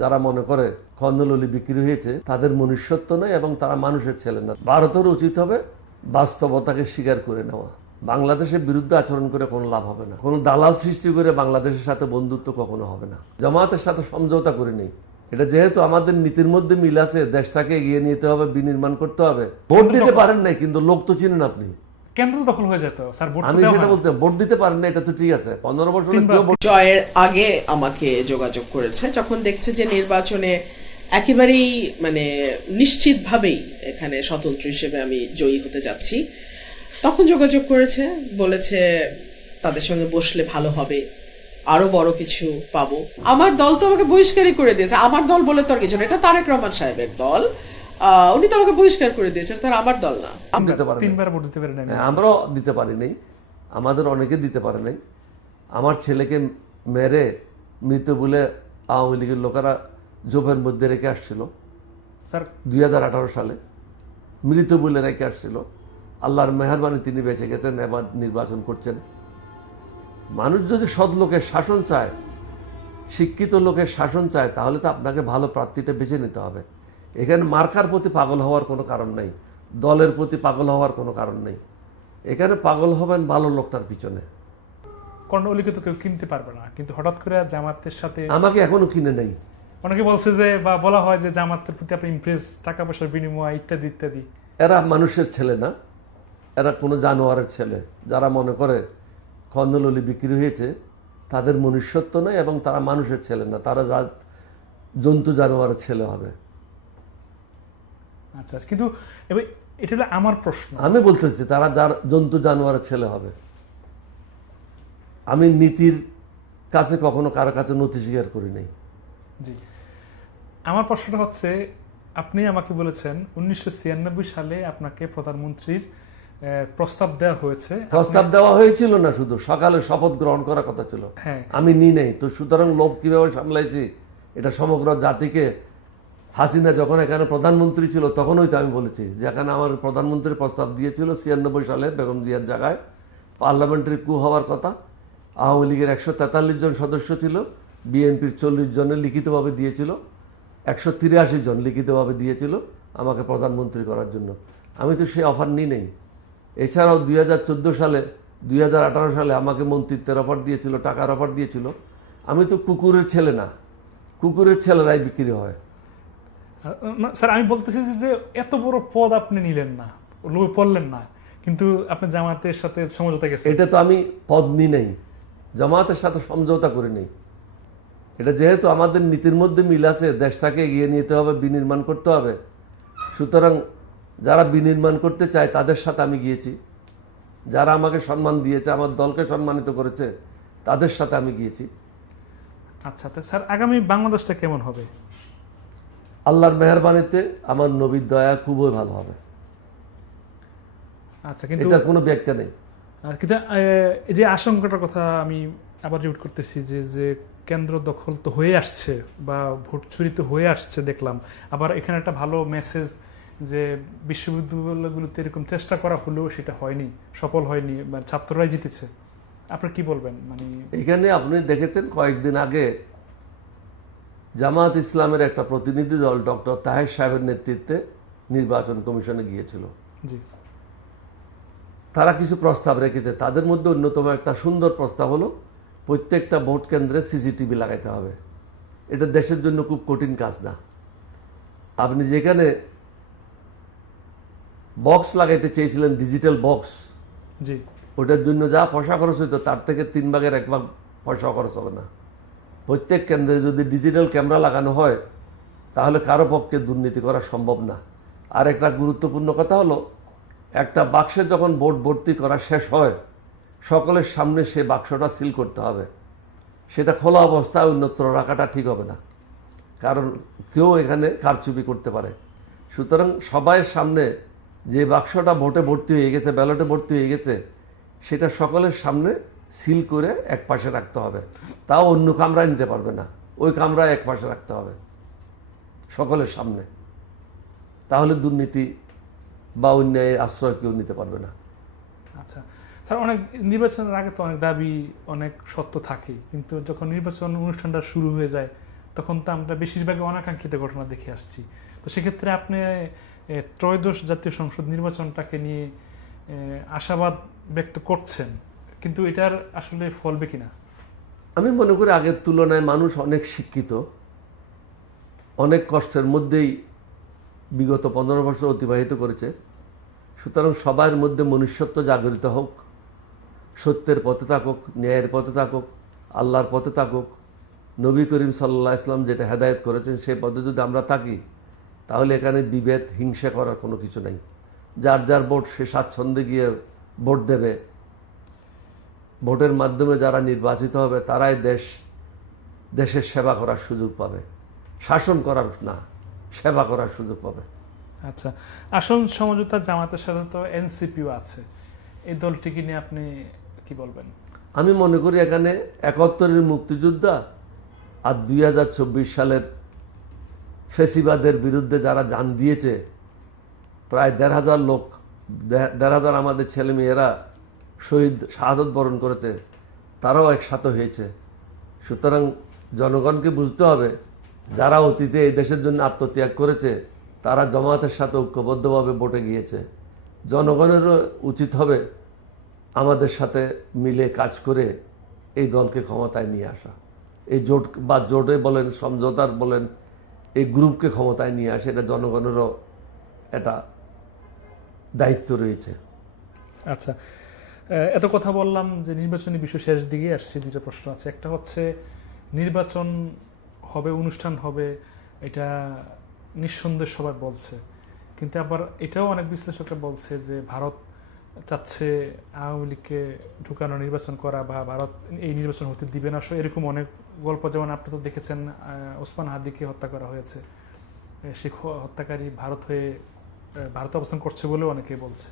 যারা মনে করে খন্দললি বিক্রি হয়েছে, তাদের মনুষ্যত্ব নয় এবং তারা মানুষের ছেলে না। ভারতের উচিত হবে বাস্তবতাকে স্বীকার করে নেওয়া। বাংলাদেশের বিরুদ্ধে আচরণ করে কোনো লাভ হবে না। কোনো দালাল সৃষ্টি করে বাংলাদেশের সাথে বন্ধুত্ব কখনো হবে না। জামায়াতের সাথে সমঝোতা করে নেই। এটা যেহেতু আমাদের নীতির মধ্যে মিল আছে, দেশটাকে এগিয়ে নিতে হবে, বিনির্মাণ করতে হবে। ভোট দিতে পারেন নাই, কিন্তু লোক তো চিনেন আপনি। কেন্দ্র দখল হয়ে যেত স্যার ভোট আমি সেটা বলতে ভোট দিতে পারেন না এটা তো ঠিক আছে। পনেরো বছর জয়ের আগে আমাকে যোগাযোগ করেছে যখন দেখছে যে নির্বাচনে একেবারেই মানে নিশ্চিতভাবেই এখানে স্বতন্ত্র হিসেবে আমি জয়ী হতে যাচ্ছি তখন যোগাযোগ করেছে বলেছে তাদের সঙ্গে বসলে ভালো হবে আরও বড় কিছু পাবো। আমার দল তো আমাকে বহিষ্কারই করে দিয়েছে আমার দল বলে তো আর কিছু না এটা তারেক রহমান সাহেবের দল। উনি তো আমাকে বহিষ্কার করে দিয়েছেন তার আমার দল না। তিনবার ভোট দিতে পারেন। হ্যাঁ, আমরাও দিতে পারি নাই আমাদের অনেকে দিতে পারে নাই। আমার ছেলেকে মেরে মৃত বলে আওয়ামী লীগের লোকেরা জোপের মধ্যে রেখে আসছিল। স্যার দুই হাজার আঠারো সালে মৃত বলে রেখে আসছিল। আল্লাহর মেহরবানি তিনি বেঁচে গেছেন এবার নির্বাচন করছেন। মানুষ যদি সৎ লোকের শাসন চায় শিক্ষিত লোকের শাসন চায় তাহলে তো আপনাকে ভালো প্রার্থীটা বেছে নিতে হবে। এখানে মার্কার প্রতি পাগল হওয়ার কোনো কারণ নেই দলের প্রতি পাগল হওয়ার কোনো কারণ নেই। এখানে পাগল হবেন ভালো লোকটার পিছনে। কর্ণলিকে তো কেউ কিনতে পারবে না কিন্তু হঠাৎ করে জামাতের সাথে আমাকে এখনও কিনে নেই। অনেকে বলছে যে বা বলা হয় যে জামাতের প্রতি আপনি ইমপ্রেস টাকা পয়সার বিনিময় ইত্যাদি ইত্যাদি। এরা মানুষের ছেলে না এরা কোনো জানোয়ারের ছেলে। যারা মনে করে খন্দললি বিক্রি হয়েছে তাদের মনুষ্যত্ব নয় এবং তারা মানুষের ছেলে না তারা যা জন্তু জানোয়ারের ছেলে হবে। আচ্ছা কিন্তু এবার এটা হলো আমার প্রশ্ন। আমি বলতেছি তারা যার জন্তু জানোয়ারের ছেলে হবে। আমি নীতির কাছে কখনো কারও কাছে নথি স্বীকার করি নাই। জি। আমার প্রশ্নটা হচ্ছে আপনি আমাকে বলেছেন উনিশশো ছিয়ানব্বই সালে আপনাকে প্রধানমন্ত্রীর প্রস্তাব দেওয়া হয়েছে। প্রস্তাব দেওয়া হয়েছিল না শুধু সকালে শপথ গ্রহণ করার কথা ছিল। হ্যাঁ। আমি নি নেই। তো সুতরাং লোভ কীভাবে সামলাইছি? এটা সমগ্র জাতিকে হাসিনা যখন এখানে প্রধানমন্ত্রী ছিল, তখনই তো আমি বলেছি যেখানে আমার প্রধানমন্ত্রী প্রস্তাব দিয়েছিল ছিয়ানব্বই সালে বেগম জিয়ার জায়গায়। পার্লামেন্টারি কু হওয়ার কথা। আওয়ামী লীগের একশো তেতাল্লিশ জন সদস্য ছিল, বিএনপির চল্লিশ জনের লিখিতভাবে দিয়েছিল, একশো তিরাশি জন লিখিতভাবে দিয়েছিল আমাকে প্রধানমন্ত্রী করার জন্য। আমি তো সেই অফার নিই নেই। এছাড়াও দুই হাজার চোদ্দ সালে, দুই হাজার আঠারো সালে আমাকে মন্ত্রিত্বের অফার দিয়েছিল, টাকার অফার দিয়েছিল। আমি তো কুকুরের ছেলে না। কুকুরের ছেলেরাই বিক্রি হয়। স্যার আমি বলতেছি যে- যে এত বড় পদ আপনি নিলেন না লোভে পড়লেন না কিন্তু আপনি জামাতের সাথে সমঝোতা গেছে এটা তো আমি পদ নি নেই জামাতের সাথে সমঝোতা করে নেই। এটা যেহেতু আমাদের নীতির মধ্যে মিল আছে দেশটাকে এগিয়ে নিতে হবে বিনির্মাণ করতে হবে। সুতরাং যারা বিনির্মাণ করতে চায় তাদের সাথে আমি গিয়েছি। যারা আমাকে সম্মান দিয়েছে আমার দলকে সম্মানিত করেছে তাদের সাথে আমি গিয়েছি। আচ্ছা স্যার আগামী বাংলাদেশটা কেমন হবে? আল্লাহর মেহরবানিতে আমার নবীর দয়া খুবই ভালো হবে। আচ্ছা কিন্তু এটা কোনো ব্যাখ্যা নেই। কিন্তু এই যে আশঙ্কাটার কথা আমি আবার রিপিট করতেছি যে যে কেন্দ্র দখল তো হয়ে আসছে বা ভোট চুরি তো হয়ে আসছে দেখলাম। আবার এখানে একটা ভালো মেসেজ যে বিশ্ববিদ্যালয়গুলোতে এরকম চেষ্টা করা হলেও সেটা হয়নি সফল হয়নি মানে ছাত্ররাই জিতেছে। আপনি কি বলবেন? মানে এখানে আপনি দেখেছেন কয়েকদিন আগে জামাত ইসলামের একটা প্রতিনিধি দল ডক্টর তাহের সাহেবের নেতৃত্বে নির্বাচন কমিশনে গিয়েছিল। জি। তারা কিছু প্রস্তাব রেখেছে। তাদের মধ্যে অন্যতম একটা সুন্দর প্রস্তাব হলো প্রত্যেকটা ভোট কেন্দ্রে সিসিটিভি লাগাইতে হবে। এটা দেশের জন্য খুব কঠিন কাজ না। আপনি যেখানে বক্স লাগাইতে চেয়েছিলেন ডিজিটাল বক্স জি। ওটার জন্য যা পয়সা খরচ হইতো তার থেকে তিন ভাগের এক ভাগ পয়সা খরচ হবে না। প্রত্যেক কেন্দ্রে যদি ডিজিটাল ক্যামেরা লাগানো হয়, তাহলে কারও পক্ষে দুর্নীতি করা সম্ভব না। আর একটা গুরুত্বপূর্ণ কথা হলো, একটা বাক্সে যখন ভোট ভর্তি করা শেষ হয়, সকলের সামনে সে বাক্সটা সিল করতে হবে। সেটা খোলা অবস্থায় অন্যত্র রাখাটা ঠিক হবে না। কারণ কেউ এখানে কারচুপি করতে পারে। সুতরাং সবাইয়ের সামনে যে বাক্সটা ভোটে ভর্তি হয়ে গেছে, ব্যালটে ভর্তি হয়ে গেছে, সেটা সকলের সামনে সিল করে এক পাশে রাখতে হবে। তাও অন্য কামরায় নিতে পারবে না। ওই কামরায় এক পাশে রাখতে হবে। সকলের সামনে। তাহলে দুর্নীতি বা অন্যায়ের আশ্রয় কেউ নিতে পারবে না। আচ্ছা। স্যার, অনেক নির্বাচনের আগে তো অনেক দাবি, অনেক সত্য থাকে কিন্তু যখন নির্বাচন অনুষ্ঠানটা শুরু হয়ে যায়, তখন তো আমরা বেশিরভাগই অনাকাঙ্ক্ষিত ঘটনা দেখে আসছি। তো সেক্ষেত্রে আপনি ত্রয়োদশ জাতীয় সংসদ নির্বাচনটাকে নিয়ে আশাবাদ ব্যক্ত করছেন? কিন্তু এটার আসলে ফলবে কিনা? আমি মনে করি আগের তুলনায় মানুষ অনেক শিক্ষিত। অনেক কষ্টের মধ্যেই বিগত পনেরো বছর অতিবাহিত করেছে। সুতরাং সবার মধ্যে মনুষ্যত্ব জাগরিত হোক, সত্যের পথে থাকুক, ন্যায়ের পথে থাকুক, আল্লাহর পথে থাকুক, নবী করিম সাল্লাহ ইসলাম যেটা হেদায়েত করেছেন সেই পথে যদি আমরা থাকি, তাহলে এখানে বিভেদ, হিংসা করার কোনো কিছু নাই। যার যার ভোট সে স্বাচ্ছন্দ্যে গিয়ে ভোট দেবে ভোটের মাধ্যমে যারা নির্বাচিত হবে তারাই দেশ দেশের সেবা করার সুযোগ পাবে। শাসন করার না সেবা করার সুযোগ পাবে। আচ্ছা আসন সমঝোতা জামাতের সাথে তো এনসিপিও আছে। এই দলটিকে নিয়ে আপনি কি বলবেন? আমি মনে করি এখানে একাত্তরের মুক্তিযোদ্ধা আর দুই হাজার চব্বিশ সালের ফেসিবাদের বিরুদ্ধে যারা যান দিয়েছে প্রায় দেড় হাজার লোক দেড় হাজার আমাদের ছেলে মেয়েরা শহীদ শাহাদত বরণ করেছে, তারাও একসাথে হয়েছে। সুতরাং জনগণকে বুঝতে হবে, যারা অতীতে এই দেশের জন্য আত্মত্যাগ করেছে, তারা জমাতের সাথে ঐক্যবদ্ধভাবে ভোটে গিয়েছে। জনগণেরও উচিত হবে আমাদের সাথে মিলে কাজ করে এই দলকে ক্ষমতায় নিয়ে আসা। এই জোট বা জোটে বলেন, সমঝোতার বলেন, এই গ্রুপকে ক্ষমতায় নিয়ে আসে, এটা জনগণেরও এটা দায়িত্ব রয়েছে। আচ্ছা এত কথা বললাম যে নির্বাচনী বিষয় শেষ দিকে আসছে দুটো প্রশ্ন আছে। একটা হচ্ছে, নির্বাচন হবে, অনুষ্ঠান হবে, এটা নিঃসন্দেহ সবাই বলছে। কিন্তু আবার এটাও অনেক বিশ্লেষকরা বলছে যে ভারত চাচ্ছে আওয়ামী লীগকে ঢুকানো, নির্বাচন করা বা ভারত এই নির্বাচন হতে দিবে না। এরকম অনেক গল্প, যেমন আপনি তো দেখেছেন ওসমান হাদিকে হত্যা করা হয়েছে। সে হত্যাকারী ভারত হয়ে ভারতে অবস্থান করছে বলেও অনেকে বলছে।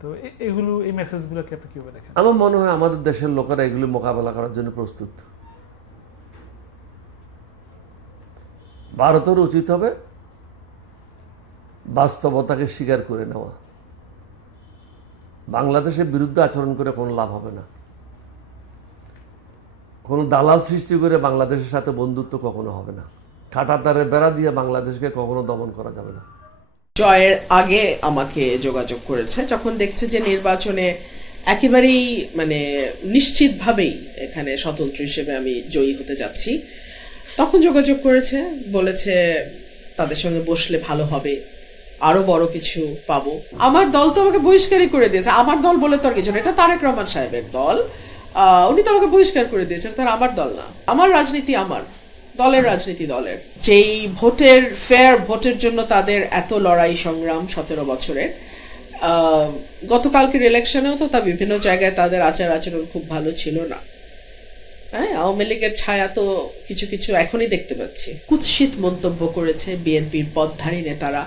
তো এগুলো, এই মেসেজগুলোকে আপনি কীভাবে দেখেন? আমার মনে হয় আমাদের দেশের লোকেরা এগুলি মোকাবেলা করার জন্য প্রস্তুত। ভারতের উচিত হবে বাস্তবতাকে স্বীকার করে নেওয়া। বাংলাদেশের বিরুদ্ধে আচরণ করে কোনো লাভ হবে না। কোনো দালাল সৃষ্টি করে বাংলাদেশের সাথে বন্ধুত্ব কখনো হবে না। কাঁটাতারের বেড়া দিয়ে বাংলাদেশকে কখনো দমন করা যাবে না। জয়ের আগে আমাকে যোগাযোগ করেছে, যখন দেখছে যে নির্বাচনে একেবারেই মানে নিশ্চিতভাবেই এখানে স্বতন্ত্র হিসেবে আমি জয়ী হতে যাচ্ছি। তখন যোগাযোগ করেছে, বলেছে তাদের সঙ্গে বসলে ভালো হবে, আরও বড় কিছু পাবো। আমার দল তো আমাকে বহিষ্কারই করে দিয়েছে, আমার দল বলে তো আর কিছু এটা তারেক রহমান সাহেবের দল। উনি তো আমাকে বহিষ্কার করে দিয়েছেন, তার আমার দল না, আমার রাজনীতি আমার। দলের রাজনীতি দলের। যেই ভোটের ফেয়ার ভোটের জন্য তাদের এত লড়াই সংগ্রাম সতেরো বছরের। গতকালকের ইলেকশনেও তো তা বিভিন্ন জায়গায় তাদের আচার আচরণ খুব ভালো ছিল না। হ্যাঁ আওয়ামী লীগের ছায়া তো কিছু কিছু এখনই দেখতে পাচ্ছি। কুৎসিত মন্তব্য করেছে বিএনপির পদধারী নেতারা।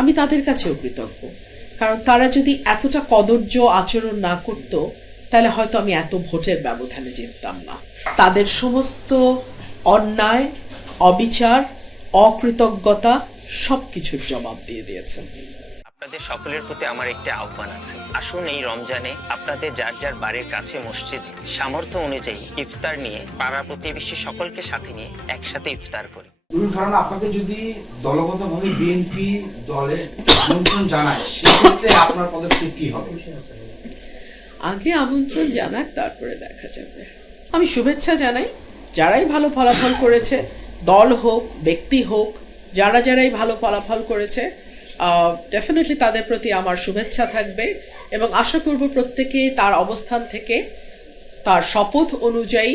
আমি তাদের কাছেও কৃতজ্ঞ। কারণ তারা যদি এতটা কদর্য আচরণ না করত, তাহলে হয়তো আমি এত ভোটের ব্যবধানে জিততাম না। তাদের সমস্ত অন্যায় অবিচার অকৃতজ্ঞতা সবকিছুর জবাব দিয়ে দিয়েছেন আপনাদের সকলের প্রতি আমার একটি আহ্বান আছে। আসুন এই রমজানে আপনাদের যার যার বাড়ির কাছে মসজিদে সামর্থ্য অনুযায়ী ইফতার নিয়ে পাড়া প্রতিবেশী সকলকে সাথে নিয়ে একসাথে ইফতার করি। আপনাকে যদি দলগতভাবে বিএনপি দলে আমন্ত্রণ জানায় সেক্ষেত্রে আপনার পদক্ষেপ কি হবে? আগে আমন্ত্রণ জানাক তারপরে দেখা যাবে। আমি শুভেচ্ছা জানাই যারাই ভালো ফলাফল করেছে, দল হোক, ব্যক্তি হোক, যারা যারাই ভালো ফলাফল করেছে ডেফিনেটলি তাদের প্রতি আমার শুভেচ্ছা থাকবে এবং আশা করব প্রত্যেকেই তার অবস্থান থেকে তার শপথ অনুযায়ী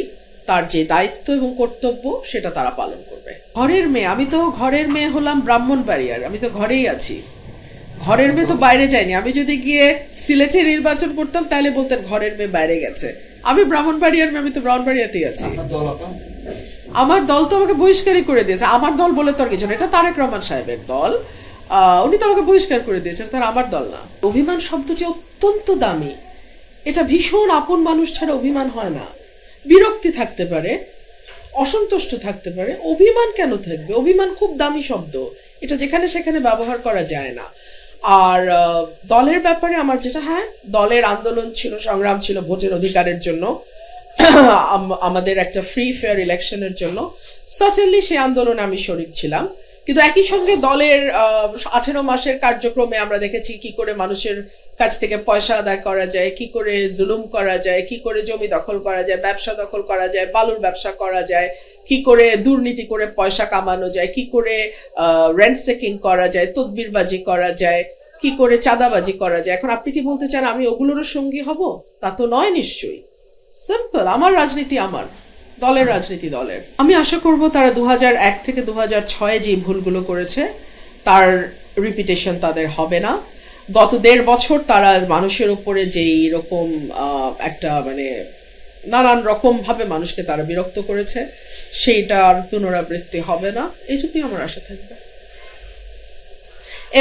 তার যে দায়িত্ব এবং কর্তব্য সেটা তারা পালন করবে। ঘরের মেয়ে, আমি তো ঘরের মেয়ে হলাম ব্রাহ্মণবাড়িয়ার, আমি তো ঘরেই আছি। ঘরের মেয়ে তো বাইরে যায়নি, আমি যদি গিয়ে সিলেটে নির্বাচন করতাম তাহলে বলতেন ঘরের মেয়ে বাইরে গেছে। আমি ব্রাহ্মণবাড়িয়ার আমি তো ব্রাহ্মণবাড়িয়াতেই আছি। আমার দল তো আমাকে বহিষ্কারই করে দিয়েছে। আমার দল বলে তো আর কিছু এটা তারেক রহমান সাহেবের দল। উনি তো আমাকে বহিষ্কার করে দিয়েছেন। তার আমার দল না। অভিমান শব্দটি অত্যন্ত দামি। এটা ভীষণ আপন মানুষ ছাড়া অভিমান হয় না। বিরক্তি থাকতে পারে, অসন্তুষ্ট থাকতে পারে। অভিমান কেন থাকবে? অভিমান খুব দামি শব্দ। এটা যেখানে সেখানে ব্যবহার করা যায় না। আর দলের ব্যাপারে আমার যেটা হ্যাঁ দলের আন্দোলন ছিল, সংগ্রাম ছিল ভোটের অধিকারের জন্য, আম- আমাদের একটা ফ্রি ফেয়ার ইলেকশনের জন্য। সার্টেনলি সেই আন্দোলনে আমি শরিক ছিলাম। কিন্তু একই সঙ্গে দলের আঠেরো মাসের কার্যক্রমে আমরা দেখেছি কি করে মানুষের কাছ থেকে পয়সা আদায় করা যায়, কি করে জুলুম করা যায়, কি করে জমি দখল করা যায়, ব্যবসা দখল করা যায়, বালুর ব্যবসা করা যায়, কি করে দুর্নীতি করে পয়সা কামানো যায়, কি করে রেন্ট সেকিং করা যায়, তদবিরবাজি করা যায়। কি করে চাঁদাবাজি করা যায়? এখন আপনি কি বলতে চান আমি ওগুলোরও সঙ্গী হব? তা তো নয় নিশ্চয়ই। সিম্পল আমার রাজনীতি আমার। দলের রাজনীতি দলের। আমি আশা করব তারা দু এক থেকে দু ছয়ে যে ভুলগুলো করেছে, তার রিপিটেশন তাদের হবে না। গত দেড় বছর তারা মানুষের উপরে যেই রকম একটা মানে নানান রকম ভাবে মানুষকে তারা বিরক্ত করেছে সেইটার পুনরাবৃত্তি হবে না। এইটুকুই আমার আশা থাকবে।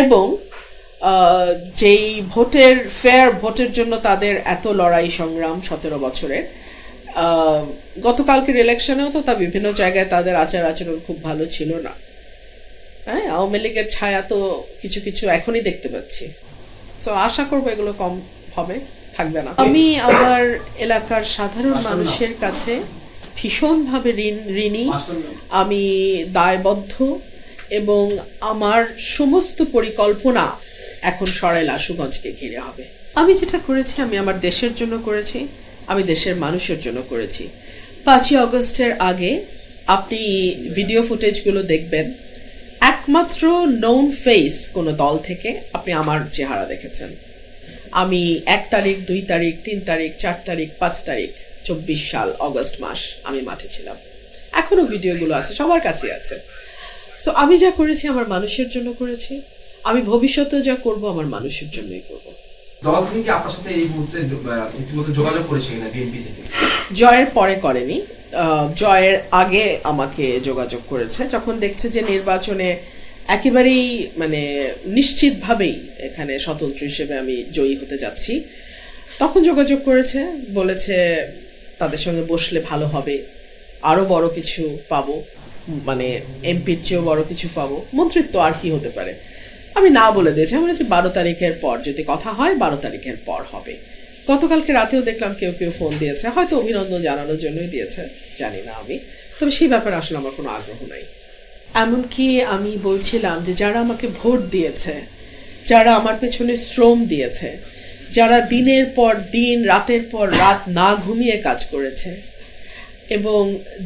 এবং যেই ভোটের ফেয়ার ভোটের জন্য তাদের এত লড়াই সংগ্রাম সতেরো বছরের। গতকালকের ইলেকশনেও তো তা বিভিন্ন জায়গায় তাদের আচার আচরণ খুব ভালো ছিল না। হ্যাঁ আওয়ামী লীগের ছায়া তো কিছু কিছু এখনই দেখতে পাচ্ছি। তো আশা করব এগুলো কম হবে থাকবে না। আমি আমার এলাকার সাধারণ মানুষের কাছে ভীষণভাবে ঋণ ঋণী। আমি দায়বদ্ধ এবং আমার সমস্ত পরিকল্পনা এখন সরাইল আশুগঞ্জকে ঘিরে হবে। আমি যেটা করেছি, আমি আমার দেশের জন্য করেছি, আমি দেশের মানুষের জন্য করেছি। পাঁচই অগস্টের আগে আপনি ভিডিও ফুটেজগুলো দেখবেন। একমাত্র নোন ফেস কোনো দল থেকে আপনি আমার চেহারা দেখেছেন। আমি এক তারিখ, দুই তারিখ, তিন তারিখ, চার তারিখ, পাঁচ তারিখ, চব্বিশ সাল অগস্ট মাস আমি মাঠে ছিলাম। এখনও ভিডিওগুলো আছে, সবার কাছে আছে। সো আমি যা করেছি, আমার মানুষের জন্য করেছি। আমি ভবিষ্যতে যা করব আমার মানুষের জন্যই করব। দল থেকে কি আপনার সাথে এই মুহূর্তে ইতিমধ্যে যোগাযোগ করেছে কিনা বিএনপি থেকে? জয়ের পরে করেনি। জয়ের আগে আমাকে যোগাযোগ করেছে যখন দেখছে যে নির্বাচনে একেবারেই মানে নিশ্চিতভাবেই এখানে স্বতন্ত্র হিসেবে আমি জয়ী হতে যাচ্ছি। তখন যোগাযোগ করেছে বলেছে তাদের সঙ্গে বসলে ভালো হবে আরও বড় কিছু পাবো মানে এমপির চেয়েও বড় কিছু পাবো। মন্ত্রিত্ব আর কি হতে পারে? আমি না বলে দিয়েছি। আমি বলেছি, বারো তারিখের পর যদি কথা হয়, বারো তারিখের পর হবে। গতকালকে রাতেও দেখলাম কেউ কেউ ফোন দিয়েছে। হয়তো অভিনন্দন জানানোর জন্যই দিয়েছে, জানি না আমি। তবে সেই ব্যাপারে আসলে আমার কোনো আগ্রহ নাই। এমনকি আমি বলছিলাম যে, যারা আমাকে ভোট দিয়েছে, যারা আমার পেছনে শ্রম দিয়েছে, যারা দিনের পর দিন, রাতের পর রাত না ঘুমিয়ে কাজ করেছে, এবং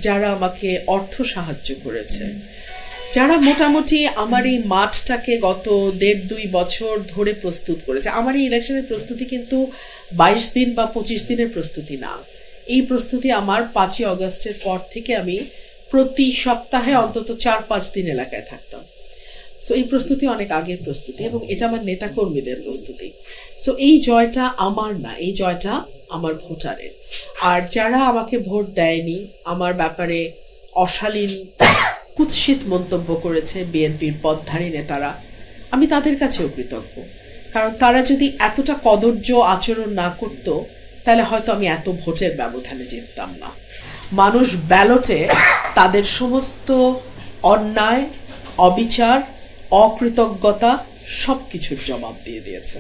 যারা আমাকে অর্থ সাহায্য করেছে যারা মোটামুটি আমার এই মাঠটাকে গত দেড় দুই বছর ধরে প্রস্তুত করেছে, আমার এই ইলেকশনের প্রস্তুতি কিন্তু বাইশ দিন বা পঁচিশ দিনের প্রস্তুতি না। এই প্রস্তুতি আমার পাঁচই অগস্টের পর থেকে আমি প্রতি সপ্তাহে অন্তত চার পাঁচ দিন এলাকায় থাকতাম। সো এই প্রস্তুতি অনেক আগের প্রস্তুতি এবং এটা আমার নেতাকর্মীদের প্রস্তুতি। সো এই জয়টা আমার না, এই জয়টা আমার ভোটারের। আর যারা আমাকে ভোট দেয়নি, আমার ব্যাপারে অশালীন কুৎসিত মন্তব্য করেছে বিএনপির পদধারী নেতারা। আমি তাদের কাছেও কৃতজ্ঞ। কারণ তারা যদি এতটা কদর্য আচরণ না করত, তাহলে হয়তো আমি এত ভোটের ব্যবধানে জিততাম না। মানুষ ব্যালটে তাদের সমস্ত অন্যায়, অবিচার, অকৃতজ্ঞতা সব কিছুর জবাব দিয়ে দিয়েছে।